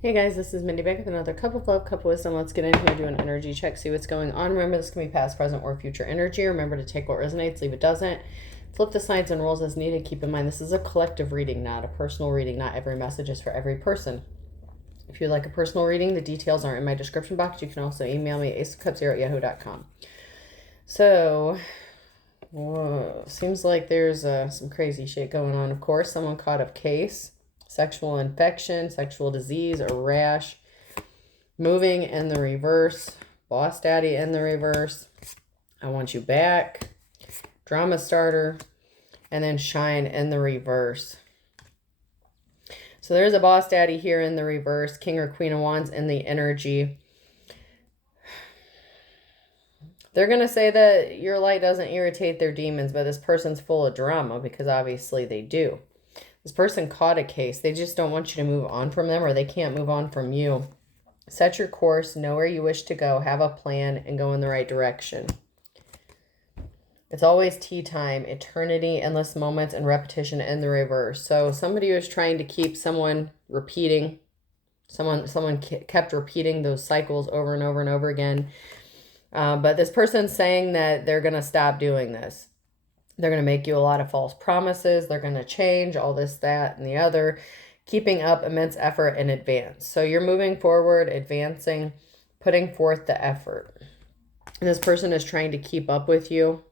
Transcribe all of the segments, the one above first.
Hey guys, this is Mindy back with another cup of love, cup of wisdom. Let's get in here, do an energy check, see what's going on. Remember, this can be past, present, or future energy. Remember to take what resonates, leave it doesn't. Flip the signs and rolls as needed. Keep in mind, this is a collective reading, not a personal reading. Not every message is for every person. If you'd like a personal reading, the details are in my description box. You can also email me at aceofcups0@yahoo.com. So, whoa, seems like there's some crazy shit going on. Of course, someone caught a case. Sexual infection, sexual disease, or rash, moving in the reverse, boss daddy in the reverse, I want you back, drama starter, and then shine in the reverse. So there's a boss daddy here in the reverse, king or queen of wands in the energy. They're going to say that your light doesn't irritate their demons, but this person's full of drama because obviously they do. This person caught a case. They just don't want you to move on from them, or they can't move on from you. Set your course, know where you wish to go, have a plan, and go in the right direction. It's always tea time, eternity, endless moments, and repetition in the reverse. So somebody was trying to keep someone repeating. Someone kept repeating those cycles over and over and over again. But this person's saying that they're going to stop doing this. They're going to make you a lot of false promises. They're going to change all this, that, and the other, keeping up immense effort in advance. So you're moving forward, advancing, putting forth the effort. And this person is trying to keep up with you,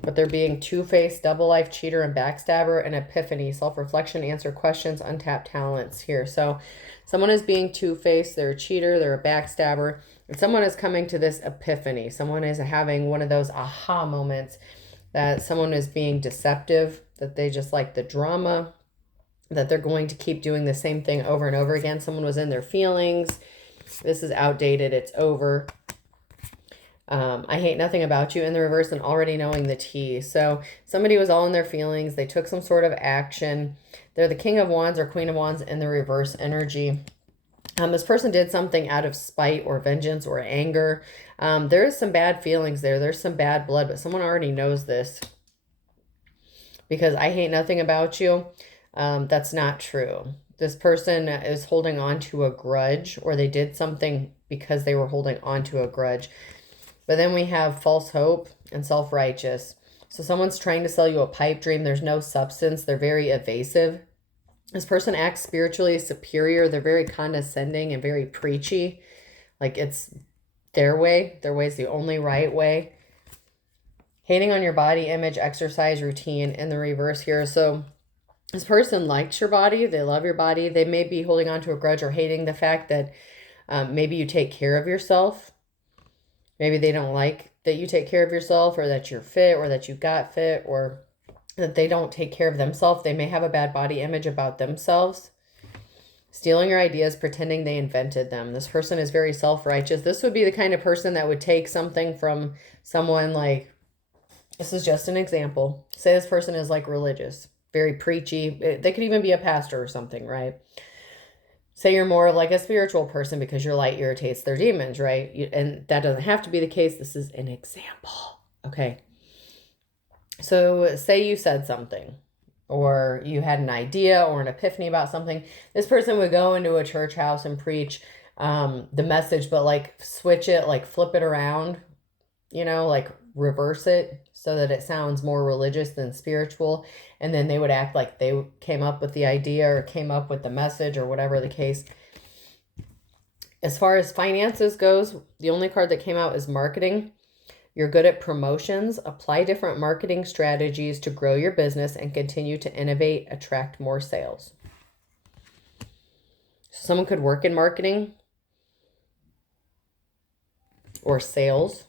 but they're being two-faced, double life cheater and backstabber, and epiphany, self-reflection, answer questions, untapped talents here. So someone is being two-faced. They're a cheater. They're a backstabber. And someone is coming to this epiphany. Someone is having one of those aha moments that someone is being deceptive, that they just like the drama, that they're going to keep doing the same thing over and over again. Someone was in their feelings. This is outdated. It's over. I hate nothing about you in the reverse and already knowing the tea. So somebody was all in their feelings. They took some sort of action. They're the king of wands or queen of wands in the reverse energy. This person did something out of spite or vengeance or anger. There is some bad feelings there. There's some bad blood, but someone already knows this. Because I hate nothing about you. That's not true. This person is holding on to a grudge, or they did something because they were holding on to a grudge. But then we have false hope and self-righteous. So someone's trying to sell you a pipe dream. There's no substance. They're very evasive. This person acts spiritually superior. They're very condescending and very preachy. Like it's their way. Their way is the only right way. Hating on your body image, exercise routine in the reverse here. So this person likes your body. They love your body. They may be holding on to a grudge or hating the fact that maybe you take care of yourself. Maybe they don't like that you take care of yourself, or that you're fit, or that you got fit, or that they don't take care of themselves. They may have a bad body image about themselves. Stealing your ideas, pretending they invented them. This person is very self-righteous. This would be the kind of person that would take something from someone like, this is just an example. Say this person is like religious, very preachy. They could even be a pastor or something, right? Say you're more like a spiritual person because your light irritates their demons, right? And that doesn't have to be the case. This is an example, okay? So say you said something, or you had an idea or an epiphany about something. This person would go into a church house and preach the message, but like switch it, like flip it around, you know, like reverse it so that it sounds more religious than spiritual. And then they would act like they came up with the idea or came up with the message or whatever the case. As far as finances goes, the only card that came out is marketing. You're good at promotions. Apply different marketing strategies to grow your business and continue to innovate, attract more sales. So someone could work in marketing or sales.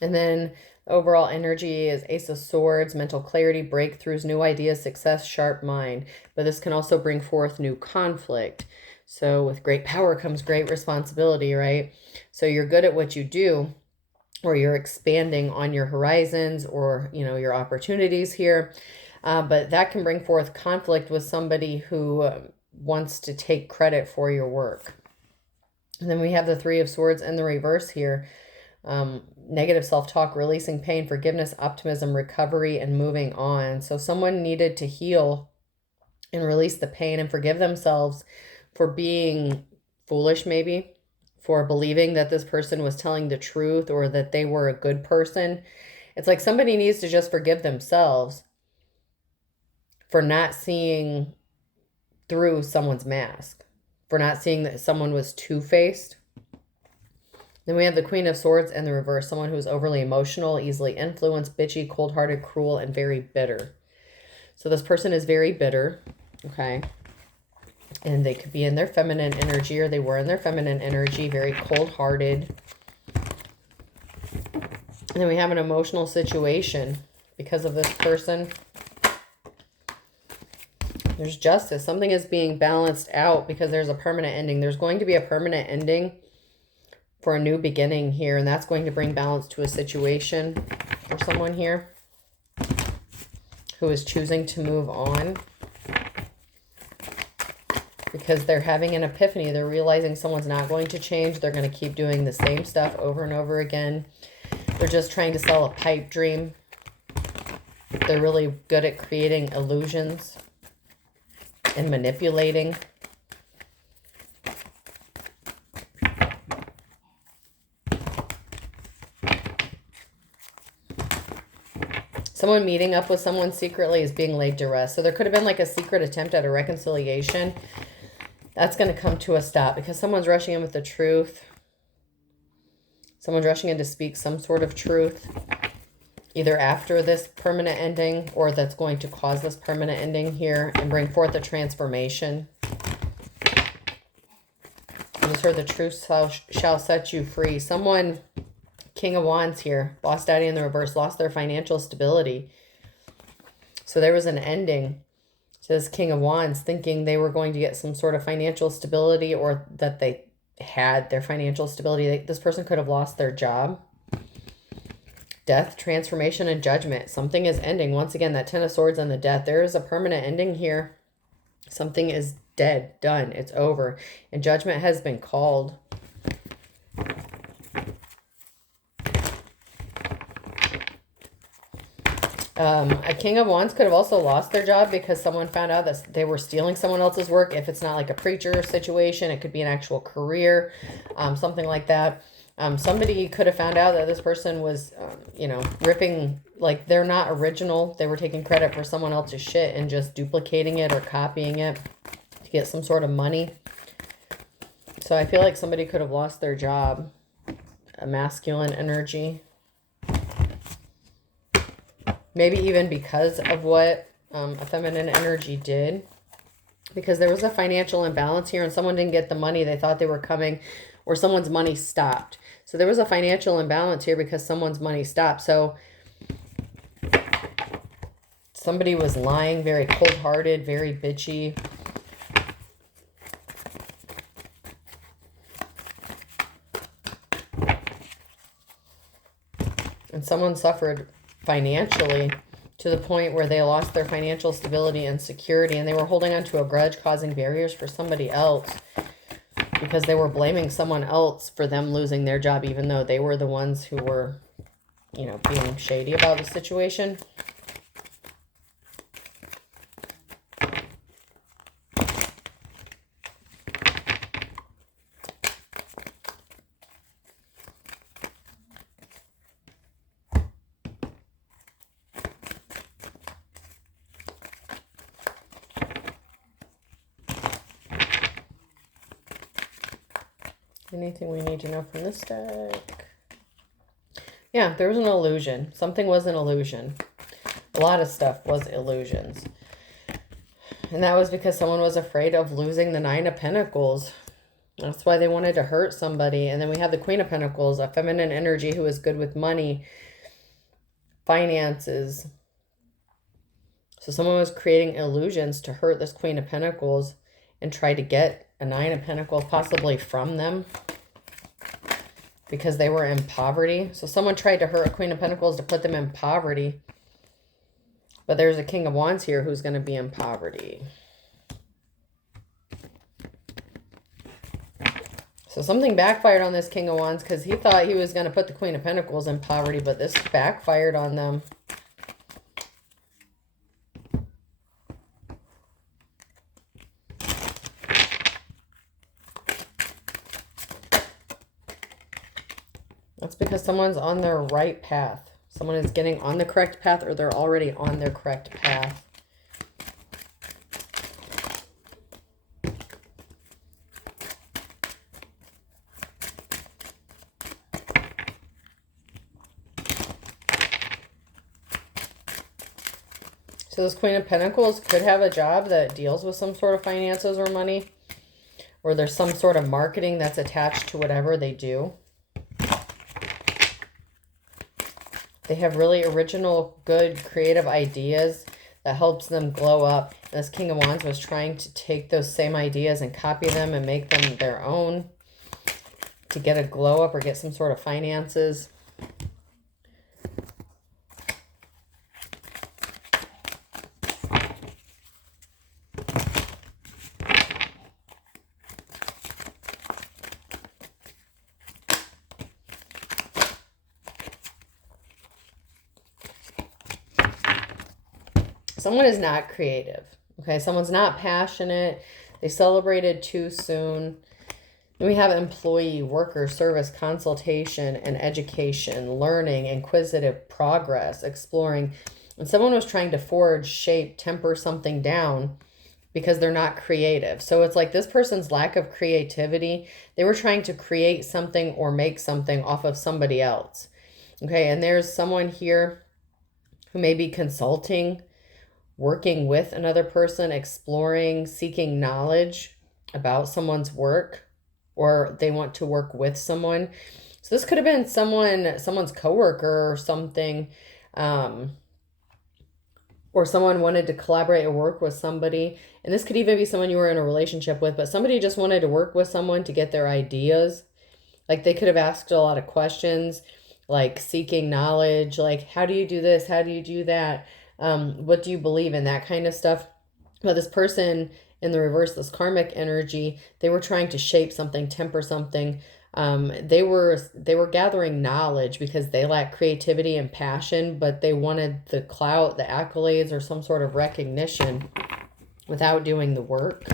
And then overall energy is Ace of Swords, mental clarity, breakthroughs, new ideas, success, sharp mind. But this can also bring forth new conflict. So with great power comes great responsibility, right? So you're good at what you do, or you're expanding on your horizons, or, you know, your opportunities here. But that can bring forth conflict with somebody who wants to take credit for your work. And then we have the Three of Swords in the reverse here. Negative self-talk, releasing pain, forgiveness, optimism, recovery, and moving on. So someone needed to heal and release the pain and forgive themselves for being foolish, maybe, for believing that this person was telling the truth or that they were a good person. It's like somebody needs to just forgive themselves for not seeing through someone's mask, for not seeing that someone was two-faced. Then we have the Queen of Swords in the reverse, someone who's overly emotional, easily influenced, bitchy, cold-hearted, cruel, and very bitter. So this person is very bitter, okay? And they could be in their feminine energy, or they were in their feminine energy, very cold-hearted. And then we have an emotional situation because of this person. There's justice. Something is being balanced out because there's a permanent ending. There's going to be a permanent ending for a new beginning here, and that's going to bring balance to a situation for someone here who is choosing to move on because they're having an epiphany. They're realizing someone's not going to change. They're going to keep doing the same stuff over and over again. They're just trying to sell a pipe dream. They're really good at creating illusions and manipulating. Someone meeting up with someone secretly is being laid to rest. So there could have been like a secret attempt at a reconciliation. That's going to come to a stop because someone's rushing in with the truth. Someone's rushing in to speak some sort of truth, either after this permanent ending or that's going to cause this permanent ending here and bring forth a transformation. I just heard the truth shall set you free. Someone, King of Wands here, lost daddy in the reverse, lost their financial stability. So there was an ending to this King of Wands thinking they were going to get some sort of financial stability or that they had their financial stability. This person could have lost their job. Death, transformation, and judgment. Something is ending. Once again, that Ten of Swords and the Death. There is a permanent ending here. Something is dead, done. It's over. And judgment has been called. A King of Wands could have also lost their job because someone found out that they were stealing someone else's work. If it's not like a preacher situation, it could be an actual career, something like that. Somebody could have found out that this person was, ripping, like they're not original. They were taking credit for someone else's shit and just duplicating it or copying it to get some sort of money. So I feel like somebody could have lost their job. A masculine energy. Maybe even because of what a feminine energy did. Because there was a financial imbalance here and someone didn't get the money they thought they were coming, or someone's money stopped. So there was a financial imbalance here because someone's money stopped. So somebody was lying, very cold-hearted, very bitchy. And someone suffered financially to the point where they lost their financial stability and security, and they were holding on to a grudge, causing barriers for somebody else because they were blaming someone else for them losing their job, even though they were the ones who were, being shady about the situation. Anything we need to know from this deck? Yeah, there was an illusion. Something was an illusion. A lot of stuff was illusions. And that was because someone was afraid of losing the Nine of Pentacles. That's why they wanted to hurt somebody. And then we have the Queen of Pentacles, a feminine energy who is good with money, finances. So someone was creating illusions to hurt this Queen of Pentacles and try to get a Nine of Pentacles possibly from them because they were in poverty. So someone tried to hurt a Queen of Pentacles to put them in poverty. But there's a King of Wands here who's going to be in poverty. So something backfired on this King of Wands because he thought he was going to put the Queen of Pentacles in poverty, but this backfired on them. That's because someone's on their right path. Someone is getting on the correct path, or they're already on their correct path. So this Queen of Pentacles could have a job that deals with some sort of finances or money, or there's some sort of marketing that's attached to whatever they do. They have really original, good, creative ideas that helps them glow up. And this King of Wands was trying to take those same ideas and copy them and make them their own to get a glow up or get some sort of finances. Someone is not creative. Okay, someone's not passionate. They celebrated too soon. Then we have employee, worker, service, consultation, and education, learning, inquisitive, progress, exploring. And someone was trying to forge, shape, temper something down because they're not creative. So it's like this person's lack of creativity. They were trying to create something or make something off of somebody else. Okay, and there's someone here who may be consulting, working with another person, exploring, seeking knowledge about someone's work, or they want to work with someone. So this could have been someone's coworker or something, or someone wanted to collaborate or work with somebody. And this could even be someone you were in a relationship with, but somebody just wanted to work with someone to get their ideas. Like they could have asked a lot of questions, like seeking knowledge, like how do you do this? How do you do that? What do you believe in? That kind of stuff. But this person in the reverse, this karmic energy, they were trying to shape something, temper something. They were gathering knowledge because they lack creativity and passion, but they wanted the clout, the accolades, or some sort of recognition without doing the work.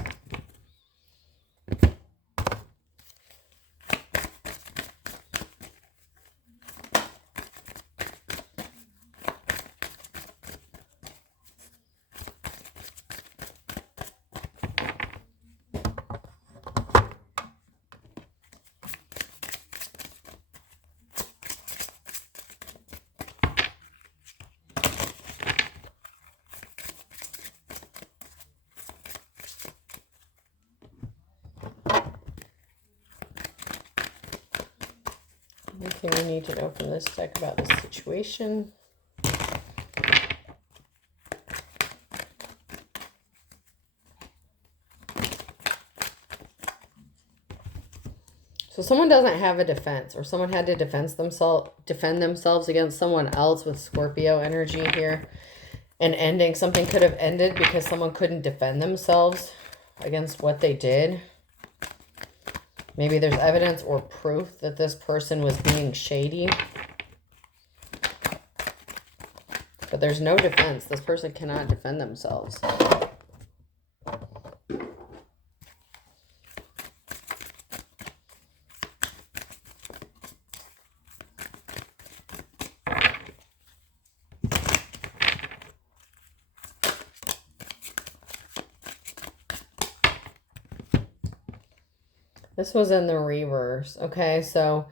Anything we need to know from this deck about this situation? So someone doesn't have a defense, or someone had to defend themselves against someone else with Scorpio energy here. And ending, something could have ended because someone couldn't defend themselves against what they did. Maybe there's evidence or proof that this person was being shady. But there's no defense. This person cannot defend themselves. This was in the reverse. Okay, so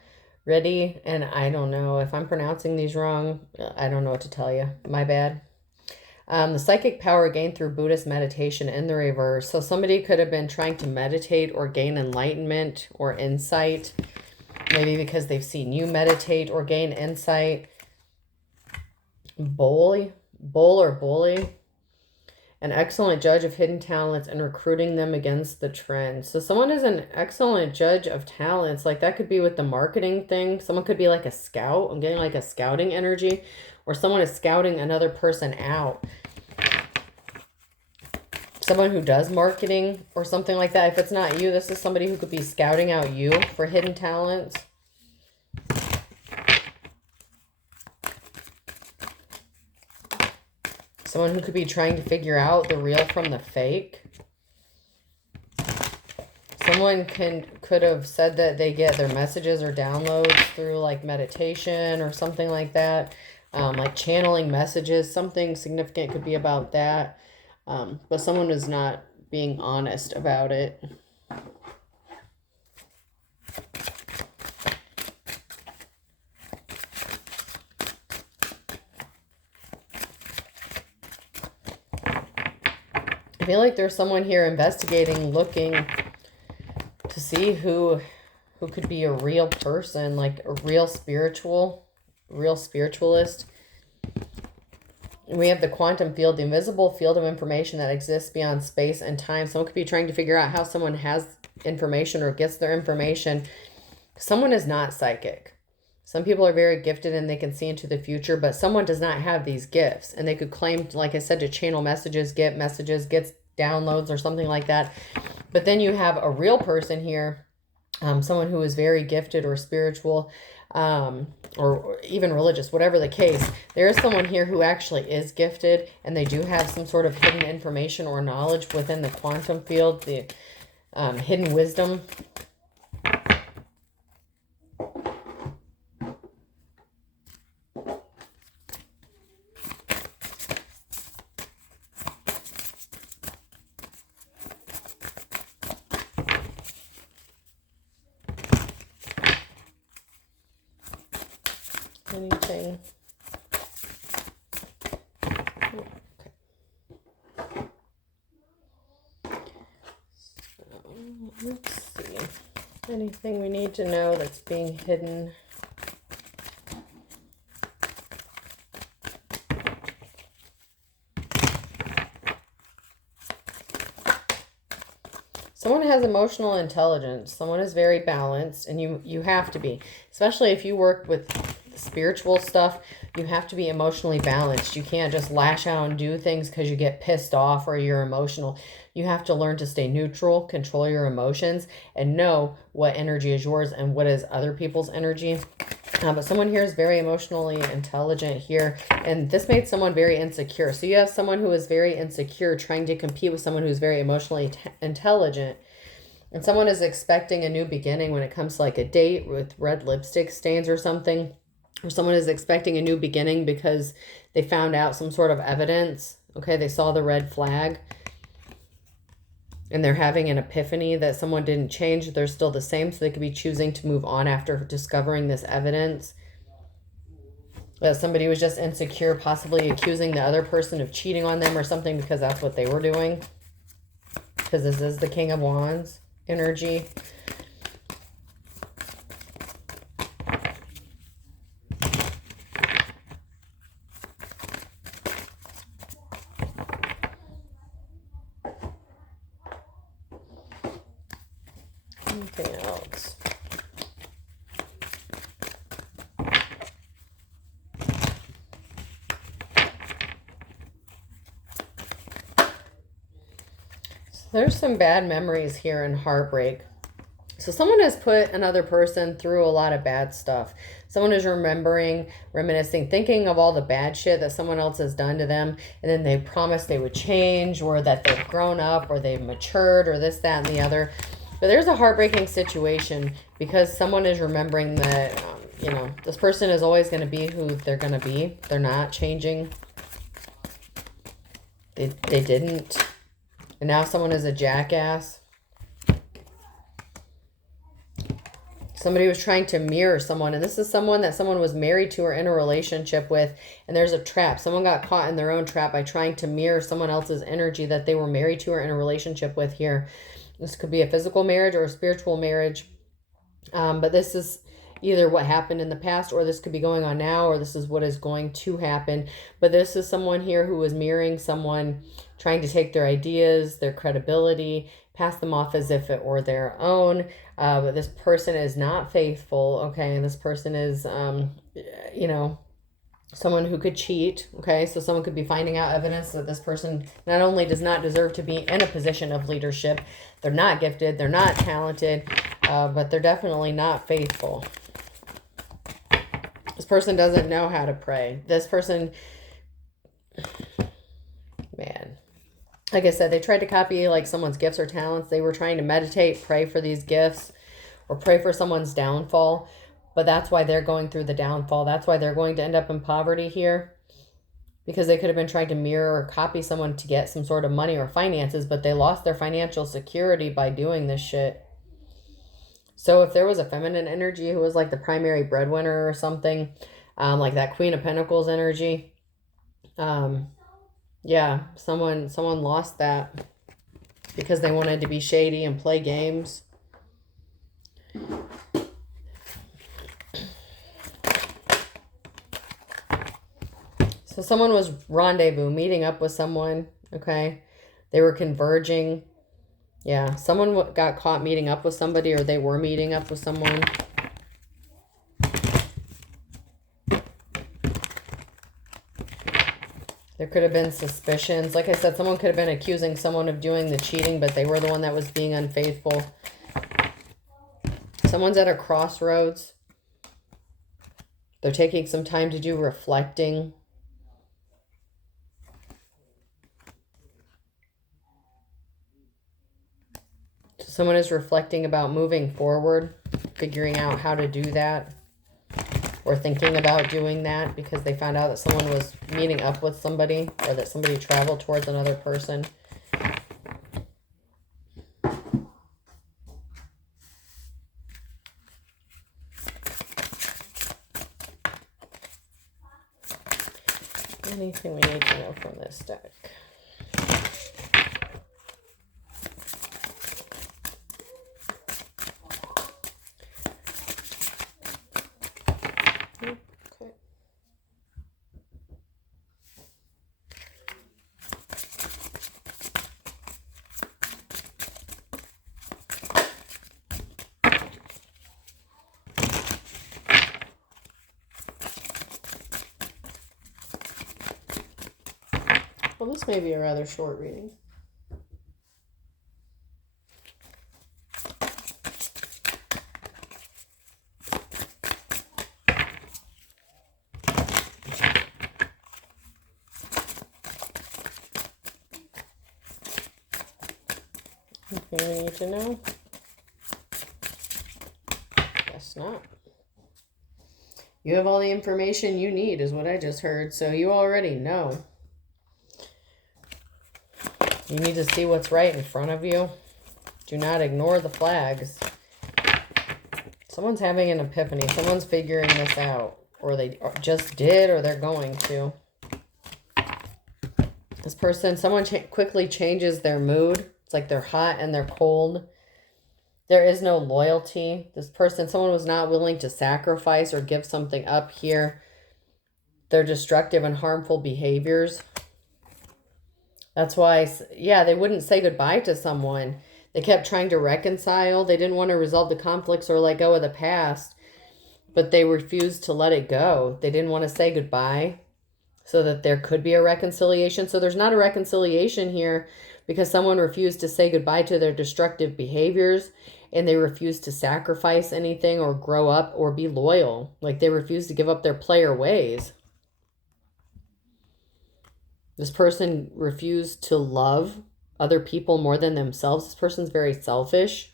ready, and I don't know if I'm pronouncing these wrong. I don't know what to tell you. My bad. The psychic power gained through Buddhist meditation in the reverse. So somebody could have been trying to meditate or gain enlightenment or insight. Maybe because they've seen you meditate or gain insight. Bull or bully. An excellent judge of hidden talents and recruiting them against the trend. So someone is an excellent judge of talents. Like that could be with the marketing thing. Someone could be like a scout. I'm getting like a scouting energy. Or someone is scouting another person out. Someone who does marketing or something like that. If it's not you, this is somebody who could be scouting out you for hidden talents. Someone who could be trying to figure out the real from the fake. Someone could have said that they get their messages or downloads through like meditation or something like that. Like channeling messages, something significant could be about that. But someone is not being honest about it. I feel like there's someone here investigating, looking to see who could be a real person, like a real spiritualist. We have the quantum field, the invisible field of information that exists beyond space and time. Someone could be trying to figure out how someone has information or gets their information. Someone is not psychic. Some people are very gifted and they can see into the future, but someone does not have these gifts. And they could claim, like I said, to channel messages, get downloads or something like that. But then you have a real person here, someone who is very gifted or spiritual, or even religious, whatever the case. There is someone here who actually is gifted and they do have some sort of hidden information or knowledge within the quantum field, the hidden wisdom. Anything. Okay. So, let's see. Anything we need to know that's being hidden. Someone has emotional intelligence. Someone is very balanced, and you have to be, especially if you work with spiritual stuff. You have to be emotionally balanced. You can't just lash out and do things because you get pissed off or you're emotional. You have to learn to stay neutral, control your emotions, and know what energy is yours and what is other people's energy. But someone here is very emotionally intelligent here, and this made someone very insecure. So you have someone who is very insecure trying to compete with someone who's very emotionally intelligent. And someone is expecting a new beginning when it comes to like a date with red lipstick stains or something. Or someone is expecting a new beginning because they found out some sort of evidence. Okay, they saw the red flag. And they're having an epiphany that someone didn't change. They're still the same. So they could be choosing to move on after discovering this evidence. That somebody was just insecure, possibly accusing the other person of cheating on them or something because that's what they were doing. Because this is the King of Wands energy. Anything else? So there's some bad memories here and heartbreak. So someone has put another person through a lot of bad stuff. Someone is remembering, reminiscing, thinking of all the bad shit that someone else has done to them. And then they promised they would change, or that they've grown up, or they've matured, or this, that, and the other. But there's a heartbreaking situation because someone is remembering that, this person is always going to be who they're going to be. They're not changing. They didn't. And now someone is a jackass. Somebody was trying to mirror someone, and this is someone that someone was married to or in a relationship with, and there's a trap. Someone got caught in their own trap by trying to mirror someone else's energy that they were married to or in a relationship with here. This could be a physical marriage or a spiritual marriage, but this is either what happened in the past, or this could be going on now, or this is what is going to happen. But this is someone here who was mirroring someone, trying to take their ideas, their credibility, pass them off as if it were their own. But this person is not faithful, okay? And this person is, someone who could cheat, okay? So someone could be finding out evidence that this person not only does not deserve to be in a position of leadership, they're not gifted, they're not talented, but they're definitely not faithful. This person doesn't know how to pray. This person, man, Like I said, they tried to copy like someone's gifts or talents. They were trying to meditate, pray for these gifts, or pray for someone's downfall. But that's why they're going through the downfall. That's why they're going to end up in poverty here. Because they could have been trying to mirror or copy someone to get some sort of money or finances, but they lost their financial security by doing this shit. So if there was a feminine energy who was like the primary breadwinner or something, like that Queen of Pentacles energy, yeah, someone lost that because they wanted to be shady and play games. So someone was rendezvous, meeting up with someone, okay? They were converging. Yeah, someone got caught meeting up with somebody, or they were meeting up with someone. There could have been suspicions. Like I said, someone could have been accusing someone of doing the cheating, but they were the one that was being unfaithful. Someone's at a crossroads. They're taking some time to do reflecting. Someone is reflecting about moving forward, figuring out how to do that, or thinking about doing that because they found out that someone was meeting up with somebody, or that somebody traveled towards another person. Anything we need to know from this deck? Well, this may be a rather short reading. Anything we need to know? Guess not. You have all the information you need, is what I just heard, so you already know. You need to see what's right in front of you. Do not ignore the flags. Someone's having an epiphany. Someone's figuring this out. Or they just did, or they're going to. This person, someone quickly changes their mood. It's like they're hot and they're cold. There is no loyalty. This person, someone was not willing to sacrifice or give something up here. They're destructive and harmful behaviors. That's why, yeah, they wouldn't say goodbye to someone. They kept trying to reconcile. They didn't want to resolve the conflicts or let go of the past, but they refused to let it go. They didn't want to say goodbye so that there could be a reconciliation. So there's not a reconciliation here because someone refused to say goodbye to their destructive behaviors, and they refused to sacrifice anything or grow up or be loyal. Like they refused to give up their player ways. This person refused to love other people more than themselves. This person's very selfish.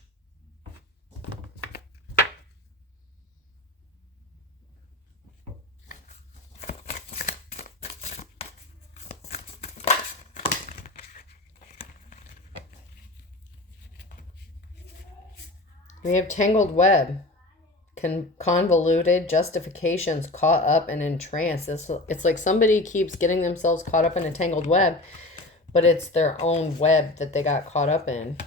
We have tangled web. Convoluted justifications, caught up and entranced. It's like somebody keeps getting themselves caught up in a tangled web, but it's their own web that they got caught up in.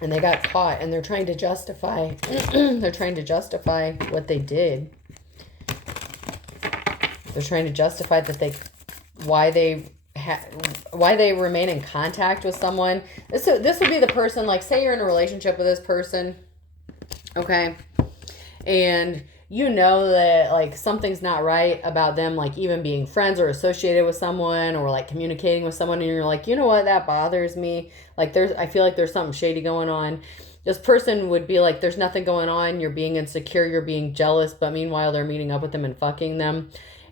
And they got caught, and they're trying to justify they're trying to justify what they did. They're trying to justify that why they remain in contact with someone. This would be the person, like say you're in a relationship with this person, okay? And you know that like something's not right about them, like even being friends or associated with someone or like communicating with someone, and you're like, you know what, that bothers me. Like I feel like there's something shady going on. This person would be like, there's nothing going on. You're being insecure. You're being jealous. But meanwhile, they're meeting up with them and fucking them.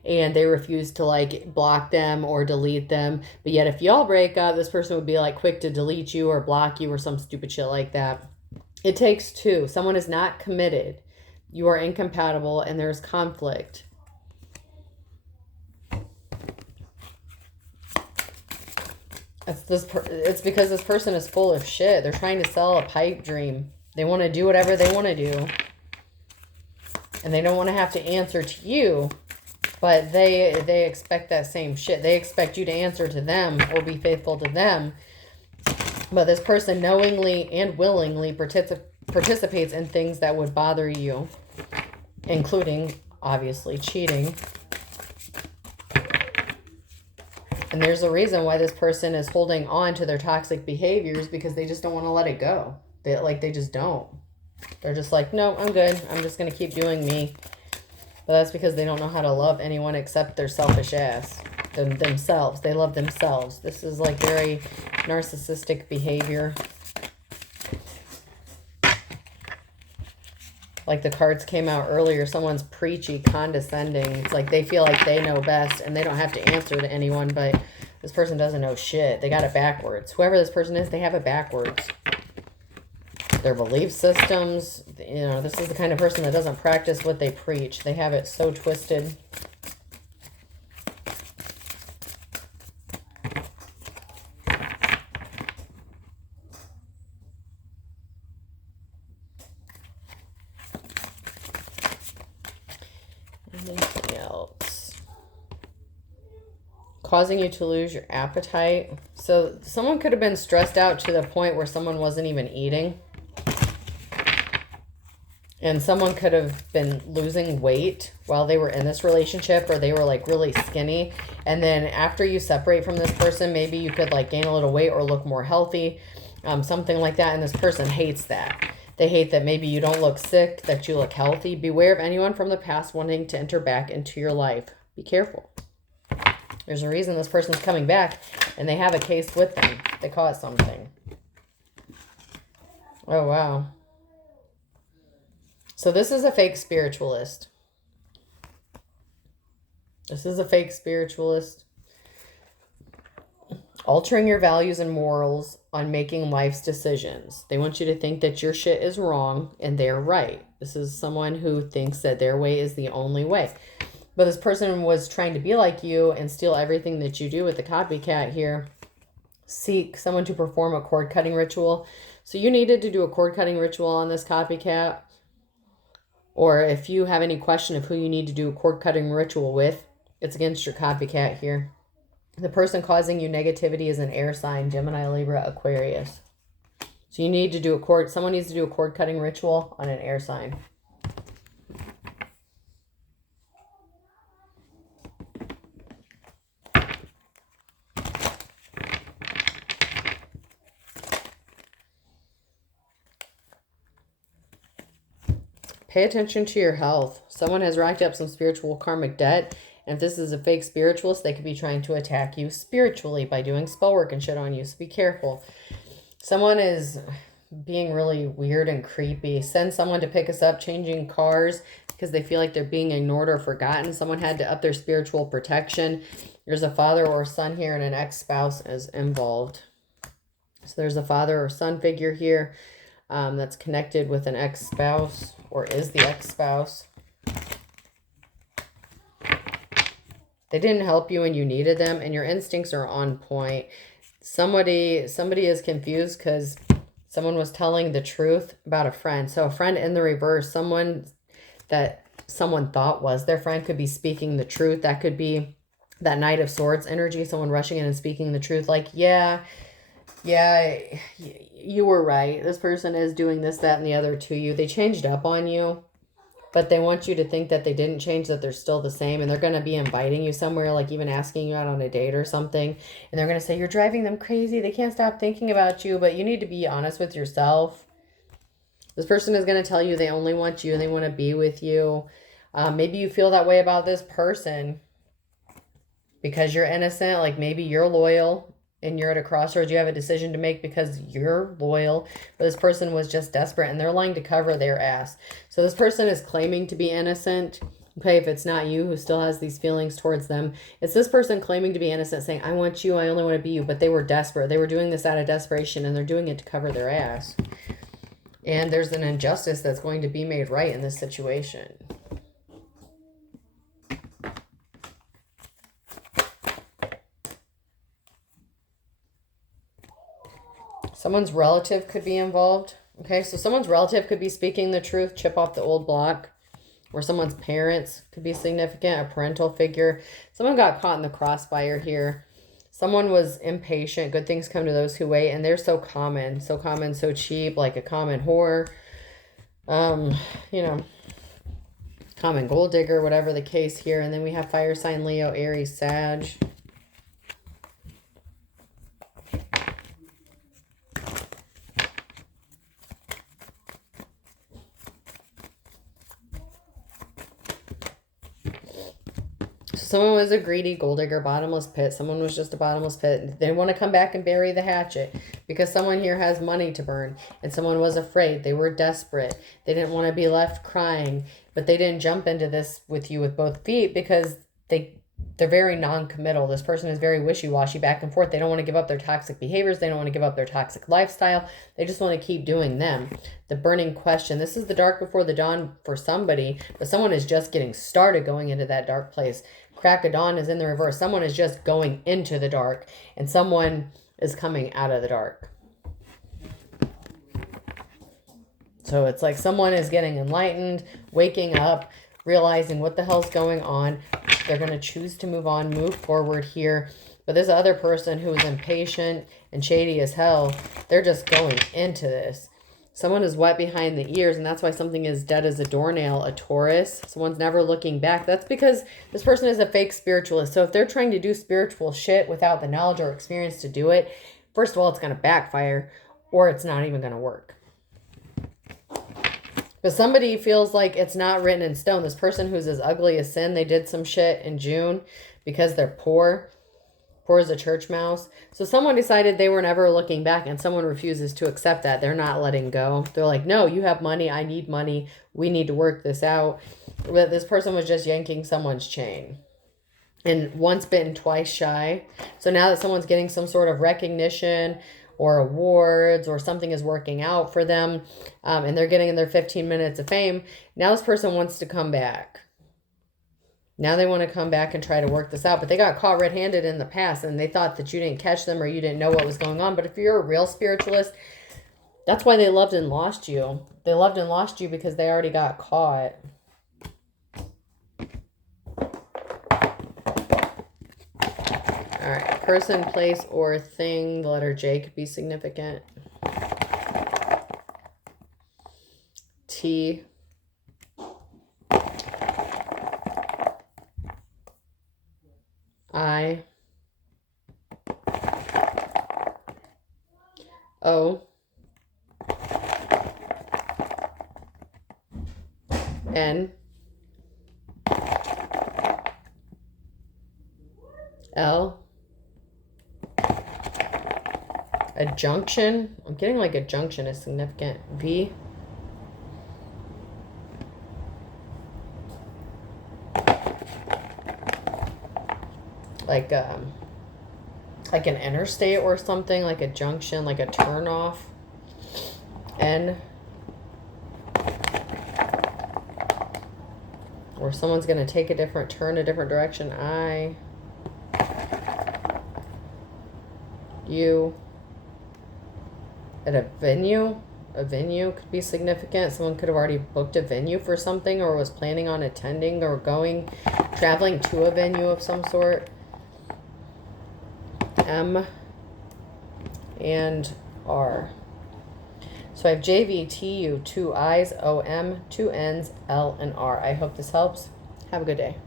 and they refuse to like block them or delete them. But yet if y'all break up, this person would be like quick to delete you or block you or some stupid shit like that. It takes two. Someone is not committed. You are incompatible and there's conflict. It's because this person is full of shit. They're trying to sell a pipe dream. They want to do whatever they want to do. And they don't want to have to answer to you. But they expect that same shit. They expect you to answer to them or be faithful to them. But this person knowingly and willingly participates in things that would bother you. Including, obviously, cheating. And there's a reason why this person is holding on to their toxic behaviors, because they just don't want to let it go. They just don't. They're just like, no, I'm good. I'm just going to keep doing me. But that's because they don't know how to love anyone except their selfish ass. Themselves. They love themselves. This is like very narcissistic behavior. Like the cards came out earlier, someone's preachy, condescending. It's like they feel like they know best and they don't have to answer to anyone, but this person doesn't know shit. They got it backwards. Whoever this person is, they have it backwards. Their belief systems, you know, this is the kind of person that doesn't practice what they preach. They have it so twisted. Anything else? Causing you to lose your appetite. So someone could have been stressed out to the point where someone wasn't even eating. And someone could have been losing weight while they were in this relationship, or they were like really skinny. And then after you separate from this person, maybe you could like gain a little weight or look more healthy, something like that. And this person hates that. They hate that maybe you don't look sick, that you look healthy. Beware of anyone from the past wanting to enter back into your life. Be careful. There's a reason this person's coming back, and they have a case with them. They caused something. Oh, wow. So this is a fake spiritualist. This is a fake spiritualist. Altering your values and morals on making life's decisions. They want you to think that your shit is wrong and they're right. This is someone who thinks that their way is the only way. But this person was trying to be like you and steal everything that you do with the copycat here. Seek someone to perform a cord cutting ritual. So you needed to do a cord cutting ritual on this copycat. Or if you have any question of who you need to do a cord cutting ritual with, it's against your copycat here. The person causing you negativity is an air sign, Gemini, Libra, Aquarius. So you need to do someone needs to do a cord cutting ritual on an air sign. Pay attention to your health. Someone has racked up some spiritual karmic debt. And if this is a fake spiritualist, they could be trying to attack you spiritually by doing spell work and shit on you. So be careful. Someone is being really weird and creepy. Send someone to pick us up, changing cars because they feel like they're being ignored or forgotten. Someone had to up their spiritual protection. There's a father or son here and an ex-spouse is involved. So there's a father or son figure here that's connected with an ex-spouse or is the ex-spouse. They didn't help you when you needed them, and your instincts are on point. Somebody is confused because someone was telling the truth about a friend. So a friend in the reverse, someone that someone thought was their friend could be speaking the truth. That could be that Knight of Swords energy, someone rushing in and speaking the truth. Like, yeah, you were right. This person is doing this, that, and the other to you. They changed up on you. But they want you to think that they didn't change, that they're still the same. And they're going to be inviting you somewhere, like even asking you out on a date or something. And they're going to say, you're driving them crazy. They can't stop thinking about you. But you need to be honest with yourself. This person is going to tell you they only want you and they want to be with you. Maybe you feel that way about this person because you're innocent. Like maybe you're loyal and you're at a crossroads. You have a decision to make because you're loyal. But this person was just desperate and they're lying to cover their ass. So this person is claiming to be innocent Okay, if it's not you who still has these feelings towards them, it's this person claiming to be innocent, saying, I want you, I only want to be you. But they were desperate. They were doing this out of desperation, and they're doing it to cover their ass. And there's an injustice that's going to be made right in this situation. Someone's relative could be involved. Okay, so someone's relative could be speaking the truth, chip off the old block. Or someone's parents could be significant, a parental figure. Someone got caught in the crossfire here. Someone was impatient. Good things come to those who wait. And they're so common, so cheap, like a common whore. You know, common gold digger, whatever the case here. And then we have fire sign Leo, Aries, Sag. Someone was a greedy gold digger, bottomless pit. Someone was just a bottomless pit. They want to come back and bury the hatchet because someone here has money to burn. And someone was afraid. They were desperate. They didn't want to be left crying. But they didn't jump into this with you with both feet because they're very non-committal. This person is very wishy-washy, back and forth. They don't want to give up their toxic behaviors. They don't want to give up their toxic lifestyle. They just want to keep doing them. The burning question. This is the dark before the dawn for somebody, but someone is just getting started going into that dark place. Crack of dawn is in the reverse. Someone is just going into the dark, and someone is coming out of the dark. So it's like someone is getting enlightened, waking up, realizing what the hell's going on. They're going to choose to move on, move forward here. But this other person who is impatient and shady as hell, they're just going into this. Someone is wet behind the ears, and that's why something is dead as a doornail, a Taurus. Someone's never looking back. That's because this person is a fake spiritualist. So if they're trying to do spiritual shit without the knowledge or experience to do it, first of all, it's going to backfire, or it's not even going to work. But somebody feels like it's not written in stone. This person who's as ugly as sin, they did some shit in June because they're poor. Poor as a church mouse. So someone decided they were never looking back, and someone refuses to accept that. They're not letting go. They're like, no, you have money. I need money. We need to work this out. But this person was just yanking someone's chain. And once bitten, twice shy. So now that someone's getting some sort of recognition or awards or something is working out for them, and they're getting in their 15 minutes of fame, now this person wants to come back. Now they want to come back and try to work this out. But they got caught red-handed in the past, and they thought that you didn't catch them or you didn't know what was going on. But if you're a real spiritualist, that's why they loved and lost you. They loved and lost you because they already got caught. All right. Person, place, or thing. The letter J could be significant. T. I. O. N. L. A junction. I'm getting like a junction is significant. V. Like an interstate or something, like a junction, like a turnoff. N. Or someone's going to take a different turn, a different direction. I. U. At a venue. A venue could be significant. Someone could have already booked a venue for something or was planning on attending or traveling to a venue of some sort. M and R. So I have J, V, T, U, 2 I's, O, M, 2 N's, L, and R. I hope this helps. Have a good day.